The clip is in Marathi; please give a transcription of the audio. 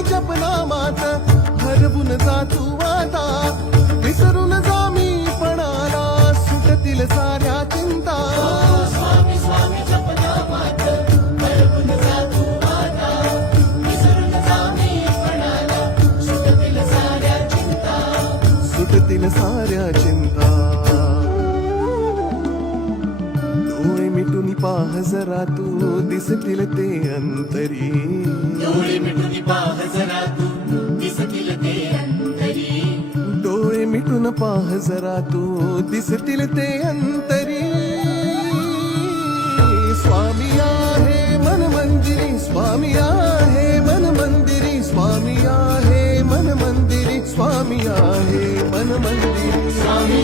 स्वामी जपनामात हरवून जा तू आता, विसरून जा मी पणाला, सुटतील साऱ्या चिंता. स्वामी स्वामी जपनामात हरवून जा तू आता, विसरून जा मी पणाला, सुटतील साऱ्या चिंता. सुटतील साऱ्या चिंता. डोळे मिटून पाह जरा तू, दिसतील ते अंतरी. डोळे मिटून पाह जरा तू, दिसतील ते अंतरी. डोळे मिटून पाह जरा तू, दिसतील ते अंतरी. स्वामी आहे मन मंदिरी, स्वामी आहे मन मंदिरी, स्वामी आहे मन मंदिरी, स्वामी आहे मन मंदिरी. स्वामी